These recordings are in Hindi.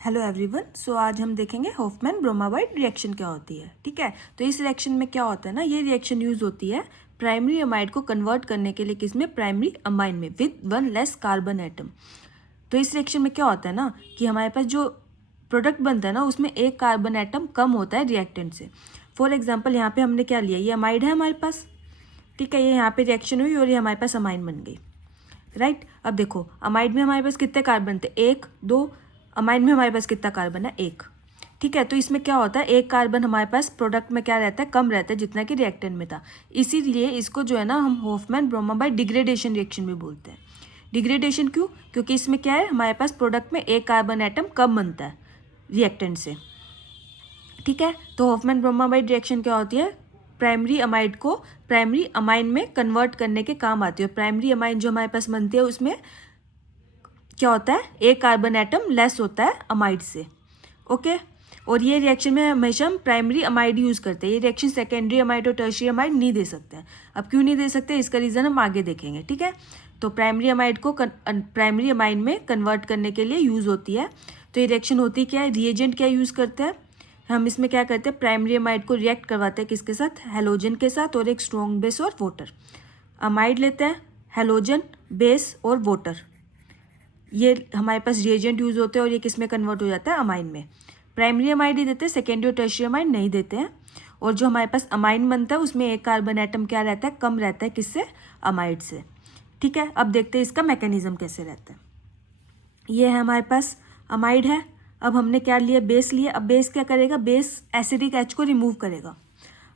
Hello everyone. सो आज हम देखेंगे हॉफमैन ब्रोमाबाइड रिएक्शन क्या होती है। ठीक है, तो इस रिएक्शन में क्या होता है ना, ये रिएक्शन यूज होती है प्राइमरी अमाइड को कन्वर्ट करने के लिए, किसमें, प्राइमरी अमाइन में, with one less carbon atom. तो इस रिएक्शन में क्या होता है ना कि हमारे पास जो प्रोडक्ट बनता है ना उसमें एक कार्बन एटम कम होता है रिएक्टेंट से। फॉर एग्जाम्पल यहाँ पे हमने क्या लिया, ये अमाइड है हमारे पास। ठीक है, ये यहाँ पे रिएक्शन हुई और ये हमारे पास अमाइन बन गई। राइट, अब देखो अमाइड में हमारे पास कितने कार्बन थे, 1 2। अमाइड में हमारे पास कितना कार्बन है, 1। ठीक है, तो इसमें क्या होता है, एक कार्बन हमारे पास प्रोडक्ट में क्या रहता है, कम रहता है जितना कि रिएक्टेंट में था। इसीलिए इसको जो है ना हम हॉफमैन ब्रोमाबाइड डिग्रेडेशन रिएक्शन भी बोलते हैं। डिग्रेडेशन क्यों? क्योंकि इसमें क्या है, हमारे पास प्रोडक्ट में एक कार्बन एटम कम बनता है रिएक्टेंट से। ठीक है, तो हॉफमैन ब्रोमाबाइड रिएक्शन क्या होती है, प्राइमरी अमाइड को प्राइमरी अमाइन में कन्वर्ट करने के काम आती है। प्राइमरी अमाइन जो हमारे पास बनती है उसमें क्या होता है, एक कार्बन एटम लेस होता है अमाइड से। ओके, और ये रिएक्शन में हमेशा हम प्राइमरी अमाइड यूज़ करते हैं। ये रिएक्शन सेकेंडरी अमाइड और टर्शियरी अमाइड नहीं दे सकते हैं। अब क्यों नहीं दे सकते, इसका रीज़न हम आगे देखेंगे। ठीक है, तो प्राइमरी अमाइड को प्राइमरी अमाइन में कन्वर्ट करने के लिए यूज़ होती है। तो ये रिएक्शन होती क्या है, रिएजेंट क्या यूज़ करते हैं हम, इसमें क्या करते हैं, प्राइमरी अमाइड को रिएक्ट करवाते हैं किसके साथ, हेलोजन के साथ, और एक स्ट्रॉन्ग बेस और वाटर। अमाइड लेते हैं, हेलोजन, बेस और वाटर, ये हमारे पास रिएजेंट यूज़ होते हैं और ये किस में कन्वर्ट हो जाता है, अमाइन में। प्राइमरी अमाइड ही देते हैं, सेकेंडरी और टर्शियरी अमाइड नहीं देते हैं। और जो हमारे पास अमाइन बनता है उसमें एक कार्बन एटम क्या रहता है, कम रहता है, किससे, अमाइड से। ठीक है, अब देखते हैं इसका मैकेनिज्म कैसे रहता है। ये है हमारे पास अमाइड है, अब हमने क्या लिया, बेस लिया। अब बेस क्या करेगा, बेस एसिडिक एच को रिमूव करेगा।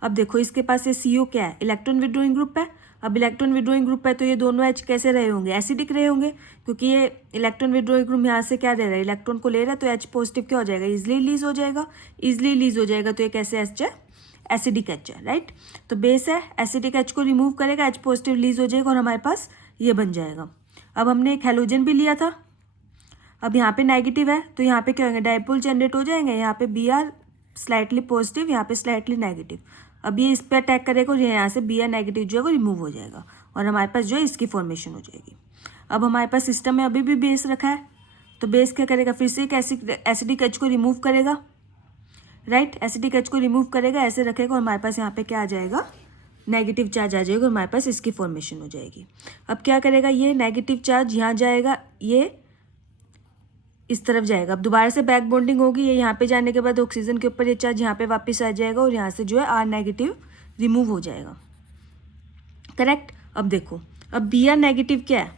अब देखो इसके पास ये CO क्या है, इलेक्ट्रॉन विड्रॉइंग ग्रुप है। अब इलेक्ट्रॉन विड्रॉइंग ग्रुप है तो ये दोनों एच कैसे रहे होंगे, एसिडिक रहे होंगे, क्योंकि ये इलेक्ट्रॉन विड्रॉइंग ग्रुप यहाँ से क्या ले रहा है, इलेक्ट्रॉन को ले रहा है, तो एच पॉजिटिव क्या हो जाएगा, इजिली रिलीज हो जाएगा। इजिली रिलीज हो जाएगा तो ये कैसे एच है, एसिडिक एच है। राइट, तो बेस है, एसिडिक एच को रिमूव करेगा, एच पॉजिटिव रिलीज हो जाएगा और हमारे पास ये बन जाएगा। अब हमने एक हेलोजन भी लिया था, अब यहाँ पे नेगेटिव है तो यहाँ पे क्या होंगे, डाइपोल जनरेट हो जाएंगे। यहाँ पे Br स्लाइटली पॉजिटिव, यहाँ पे स्लाइटली नेगेटिव। अब ये इस पर अटैक करेगा और यहाँ से Br नेगेटिव जो है वो रिमूव हो जाएगा और हमारे पास जो है इसकी फॉर्मेशन हो जाएगी। अब हमारे पास सिस्टम में अभी भी बेस रखा है, तो बेस क्या करेगा, फिर से एक एसिडिक एच को रिमूव करेगा। राइट, एसिडिक एच को रिमूव करेगा, ऐसे रखेगा और हमारे पास यहाँ पे क्या आ जाएगा, नेगेटिव चार्ज आ जाएगा और हमारे पास इसकी फॉर्मेशन हो जाएगी। अब क्या करेगा, ये नेगेटिव चार्ज यहाँ जाएगा, ये इस तरफ जाएगा। अब दोबारा से बैक बॉन्डिंग होगी, ये यहाँ पे जाने के बाद ऑक्सीजन के ऊपर ये चार्ज यहाँ पे वापस आ जाएगा और यहाँ से जो है R नेगेटिव रिमूव हो जाएगा। करेक्ट, अब देखो, अब Br नेगेटिव क्या है,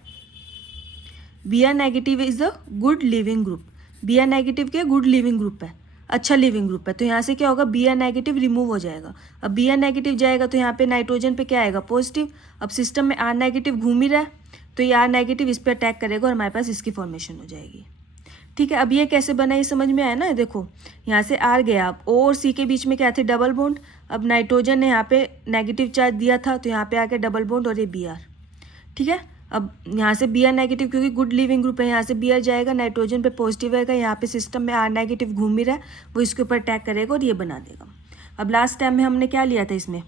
Br negative is a good leaving group. Br negative क्या है, गुड लिविंग ग्रुप है, अच्छा लिविंग ग्रुप है। तो यहाँ से क्या होगा, Br नेगेटिव रिमूव हो जाएगा। अब Br नेगेटिव जाएगा तो यहाँ पे नाइट्रोजन पे क्या आएगा, पॉजिटिव। अब सिस्टम में R नेगेटिव घूम ही रहा है तो ये R नेगेटिव इस पर अटैक करेगा और हमारे पास इसकी फॉर्मेशन हो जाएगी। ठीक है, अब ये कैसे बना, ये समझ में आया ना। देखो यहाँ से R गया, अब O और C के बीच में क्या थे, डबल बॉन्ड। अब नाइट्रोजन ने यहाँ पे नेगेटिव चार्ज दिया था तो यहाँ पे आके डबल बॉन्ड और ये Br। ठीक है, अब यहाँ से Br नेगेटिव, क्योंकि गुड लिविंग ग्रुप है, यहाँ से Br जाएगा, नाइट्रोजन पे पॉजिटिव आएगा, यहाँ पे सिस्टम में R नेगेटिव घूम ही रहा है, वो इसके ऊपर अटैक करेगा और ये बना देगा। अब लास्ट टाइम में हमने क्या लिया था, इसमें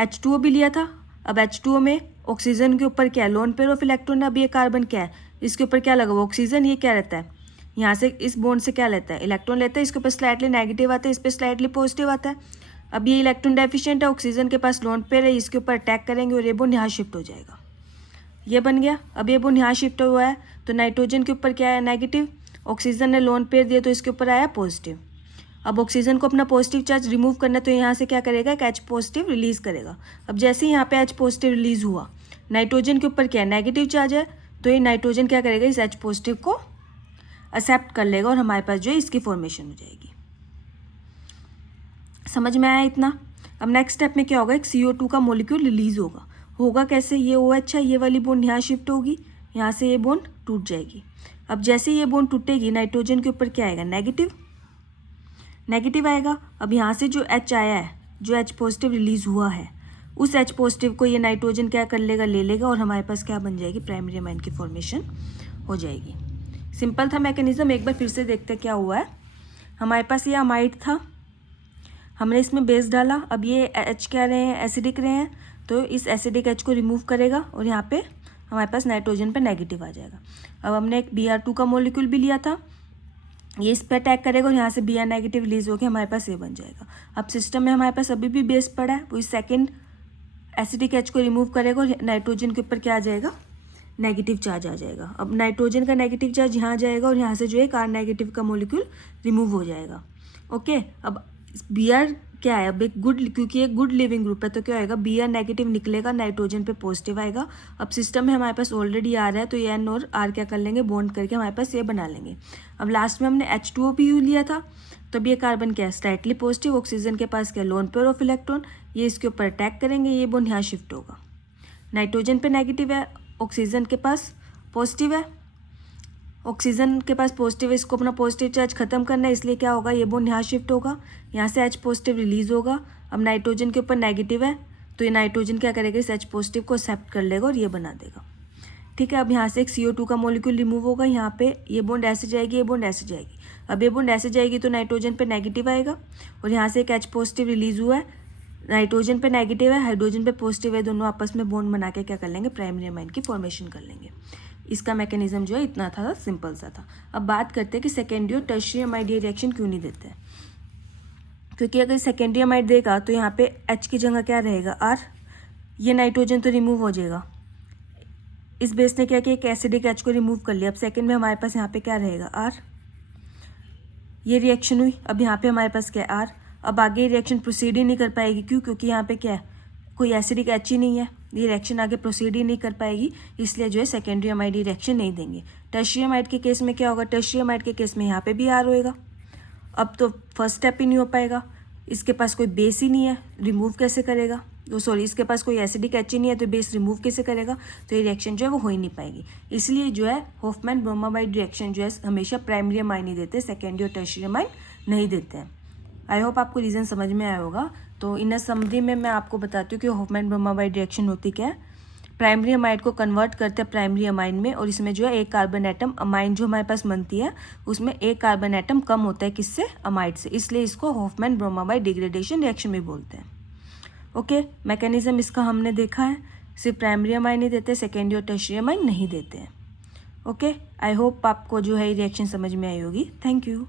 H2O भी लिया था। अब H2O में ऑक्सीजन के ऊपर क्या है, लोन पेयर ऑफ इलेक्ट्रॉन। अब ये कार्बन क्या है, इसके ऊपर क्या लगा हुआ, ऑक्सीजन। ये क्या रहता है, यहाँ से इस बॉन्ड से क्या लेता है, इलेक्ट्रॉन लेता है, इसके ऊपर स्लाइटली नेगेटिव आता है, इस पर स्लाइटली पॉजिटिव आता है। अब ये इलेक्ट्रॉन डेफिशिएंट है, ऑक्सीजन के पास लोन पेयर है, इसके ऊपर अटैक करेंगे और ये बॉन्ड यहाँ शिफ्ट हो जाएगा, ये बन गया। अब ये बॉन्ड यहाँ शिफ्ट हुआ है तो नाइट्रोजन के ऊपर क्या है, नेगेटिव, ऑक्सीजन ने लोन पेयर दिया तो इसके ऊपर आया पॉजिटिव। अब ऑक्सीजन को अपना पॉजिटिव चार्ज रिमूव करना है तो यहाँ से क्या करेगा, एक H पॉजिटिव रिलीज करेगा। अब जैसे ही यहाँ पे H पॉजिटिव रिलीज हुआ, नाइट्रोजन के ऊपर क्या है, नेगेटिव चार्ज है, तो ये नाइट्रोजन क्या करेगा, इस H पॉजिटिव को एक्सेप्ट कर लेगा और हमारे पास जो है इसकी फॉर्मेशन हो जाएगी। समझ में आया इतना। अब नेक्स्ट स्टेप में क्या होगा, एक CO2 का मॉलिक्यूल रिलीज होगा। होगा कैसे, ये OH है, ये वाली बॉन्ड यहाँ शिफ्ट होगी, यहाँ से ये बॉन्ड टूट जाएगी। अब जैसे ये बॉन्ड टूटेगी, नाइट्रोजन के ऊपर क्या आएगा, नेगेटिव, नेगेटिव आएगा। अब यहाँ से जो H आया है, जो H पॉजिटिव रिलीज हुआ है, उस H पॉजिटिव को ये नाइट्रोजन क्या कर लेगा, ले लेगा और हमारे पास क्या बन जाएगी, प्राइमरी अमाइन की फॉर्मेशन हो जाएगी। सिंपल था मैकेनिज्म, एक बार फिर से देखते क्या हुआ है। हमारे पास ये अमाइड था, हमने इसमें बेस डाला। अब ये H क्या रहे हैं, एसिडिक रहे हैं, तो इस एसिडिक H को रिमूव करेगा और यहाँ पे हमारे पास नाइट्रोजन पे नेगेटिव आ जाएगा। अब हमने एक Br2 का मॉलिक्यूल भी लिया था, ये इस पर अटैक करेगा और यहाँ से Br नेगेटिव रिलीज होकर हमारे पास ये बन जाएगा। अब सिस्टम में हमारे पास अभी भी बेस पड़ा है, वो इस सेकेंड एसिडिक H को रिमूव करेगा और नाइट्रोजन के ऊपर क्या आ जाएगा, नेगेटिव चार्ज आ जाएगा। अब नाइट्रोजन का नेगेटिव चार्ज यहाँ जाएगा और यहाँ से जो है कार नेगेटिव का मोलिक्यूल रिमूव हो जाएगा। ओके, अब Br क्या है, अब एक गुड, क्योंकि एक गुड लिविंग ग्रुप है तो क्या होएगा, Br नेगेटिव निकलेगा, नाइट्रोजन पे पॉजिटिव आएगा। अब सिस्टम में हमारे पास ऑलरेडी आ रहा है तो ये N और R क्या कर लेंगे, बॉन्ड करके हमारे पास ये बना लेंगे। अब लास्ट में हमने H2O लिया था, तो अब ये कार्बन क्या है, स्लाइटली पॉजिटिव, ऑक्सीजन के पास क्या, लोन पेयर ऑफ इलेक्ट्रॉन, ये इसके ऊपर अटैक करेंगे, ये बॉन्ड यहाँ शिफ्ट होगा। नाइट्रोजन पे नेगेटिव है, ऑक्सीजन के पास पॉजिटिव है, ऑक्सीजन के पास पॉजिटिव है, इसको अपना पॉजिटिव चार्ज खत्म करना है, इसलिए क्या होगा, ये बॉन्ड यहाँ शिफ्ट होगा, यहाँ से H पॉजिटिव रिलीज होगा। अब नाइट्रोजन के ऊपर नेगेटिव है तो ये नाइट्रोजन क्या करेगा, इस H पॉजिटिव को एक्सेप्ट कर लेगा और ये बना देगा। ठीक है, अब यहाँ से एक CO2 का मॉलिक्यूल रिमूव होगा, यहाँ पे ये बॉन्ड ऐसे जाएगी, ये बॉन्ड ऐसे जाएगी। अब ये बॉन्ड ऐसे जाएगी तो नाइट्रोजन पे नेगेटिव आएगा और यहाँ से एक H पॉजिटिव रिलीज हुआ है, नाइट्रोजन पे नेगेटिव है, हाइड्रोजन पे पॉजिटिव है, दोनों आपस में बॉन्ड बना के क्या कर लेंगे, प्राइमरी अमाइन की फॉर्मेशन कर लेंगे। इसका मैकेनिज्म जो है इतना था, सिंपल सा था। अब बात करते हैं कि सेकेंडरी और टर्शियरी अमाइड ये रिएक्शन क्यों नहीं देते हैं। क्योंकि अगर सेकेंडरी अमाइड देगा तो यहाँ पे H की जगह क्या रहेगा, R, ये नाइट्रोजन तो रिमूव हो जाएगा। इस बेस ने क्या किया, एक एसिडिक H को रिमूव कर लिया। अब सेकेंड में हमारे पास यहाँ पे क्या रहेगा, R, ये रिएक्शन हुई। अब यहाँ पे हमारे पास क्या है, R। अब आगे रिएक्शन प्रोसीड ही नहीं कर पाएगी, क्यों, क्योंकि यहाँ पे क्या है, कोई एसिडिक H ही नहीं है, ये रिएक्शन आगे प्रोसीड ही नहीं कर पाएगी, इसलिए जो है सेकेंडरी अमाइड रिएक्शन नहीं देंगे। टर्शियरी अमाइड के केस में क्या होगा, टर्शियरी अमाइड के केस में यहाँ पे भी R होएगा। अब तो फर्स्ट स्टेप ही नहीं हो पाएगा, इसके पास कोई बेस ही नहीं है, रिमूव कैसे करेगा, तो सॉरी इसके पास कोई एसिडिक H ही नहीं है तो बेस रिमूव कैसे करेगा, तो ये रिएक्शन जो है वो हो ही नहीं पाएगी। इसलिए जो है हॉफमैन ब्रोमाबाइड रिएक्शन जो है हमेशा प्राइमरी अमाइन ही देते हैं, सेकेंडरी और टर्शियरी अमाइन नहीं देते हैं। आई होप आपको रीज़न समझ में आया होगा। तो इन समरी में मैं आपको बताती हूँ कि हॉफमैन ब्रोमाबाइड रिएक्शन होती क्या है। प्राइमरी अमाइड को कन्वर्ट करते हैं प्राइमरी अमाइन में, और इसमें जो है एक कार्बन एटम, अमाइन जो हमारे पास बनती है उसमें एक कार्बन एटम कम होता है, किससे, अमाइड से, इसलिए इसको हॉफमैन ब्रोमाबाइड डिग्रेडेशन रिएक्शन भी बोलते हैं। ओके, मैकेनिज्म इसका हमने देखा है, सिर्फ प्राइमरी अमाइन ही देते हैं, सेकेंडरी और टर्शियरी अमाइन नहीं देते हैं। ओके, आई होप आपको जो है रिएक्शन समझ में आई होगी। Thank you.